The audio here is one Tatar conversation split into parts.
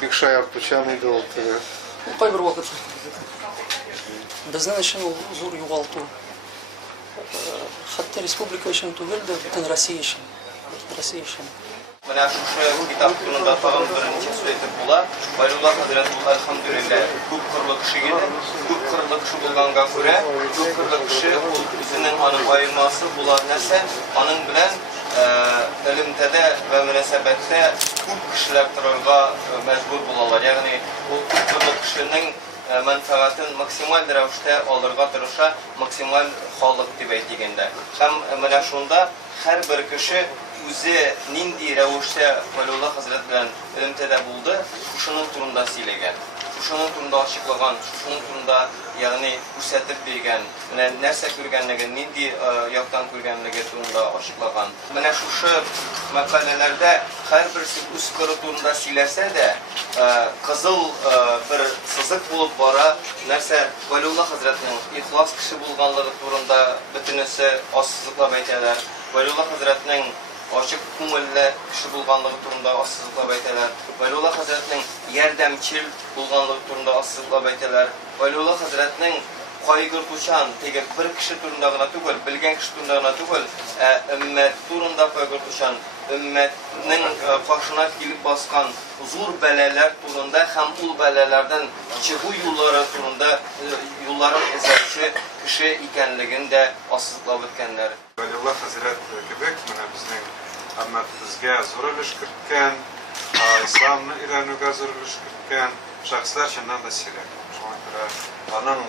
Бикшай Артучан идол. Кайбер вакыт безнең өчен ул зур югалту. Хәтта республика өчен түгел дә, бөтен Россия өчен. Менә шушы китап турында тагын беренче сөйләтеп була. Вәлиулла хәзрәт әлхәмдүлилләх күп кырлы кеше иде. Күп кырлы кеше булганга күрә, күп кырлы кеше ул үзенең аның аермасы була нәрсә? Аның белән элемтәдә ва мөнәсәбәттә күп кешеләр торырга мәҗбүр булалар. Ягъни ул күп кырлы кешенең мәнфәгатен максималь рәвештә алырга тырыша, максималь халык дип әйтгәндә. Һәм менә шунда һәрбер кеше үзе нинди рәвештә Вәлиулла хәзрәт белән элемтәдә булды, шуның турында сөйләгән. Шуның турында ачыклаган, шуның турында ягъни күрсәтеп биргән, менә нәрсә күргәнлеген, нинди яктан күргәнлеге турында ачыклаган. Менә шушы мәкаләләрдә һәрберсе үз кыры турында сөйләсә дә, кызыл бер сызык булып бара, нәрсә Вәлиулла хәзрәтнең ихлас кеше булганлыгы турында бөтенесе ассызыклап әйтәләр. Вәлиулла хәзрәтнең ачык күңелле кеше булганлыгы турында ассызыклап әйтәләр. Вәлиулла хәзрәтнең ярдәмчел булганлыгы турында ассызыклап әйтәләр. Вәлиулла хәзрәтнең кайгыртучан, теге бер кеше турында гына түгел, белгән кеше турында гына түгел, өммәт турында кайгыртучан, өммәтнең каршына килеп баскан зур бәлаләр турында һәм ул бәлаләрдән чыгу юллары турында юлларын эзләүче кеше икәнлеген дә ассызыклап үткәннәр. Вәлиулла хәзрәт кебек, менә безнең өммәтебезгә зур өлеш керткән, исламны өйрәнүгә зур өлеш керткән шәхесләр чыннан да сирәк. Шуңа күрә аның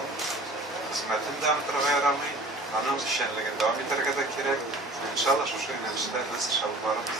хезмәтен дәвам итәргә ярамый, аның эшчәнлеген дәвам итәргә дә кирәк. Иншалла шушы юнәлештә без чалбарыбыз.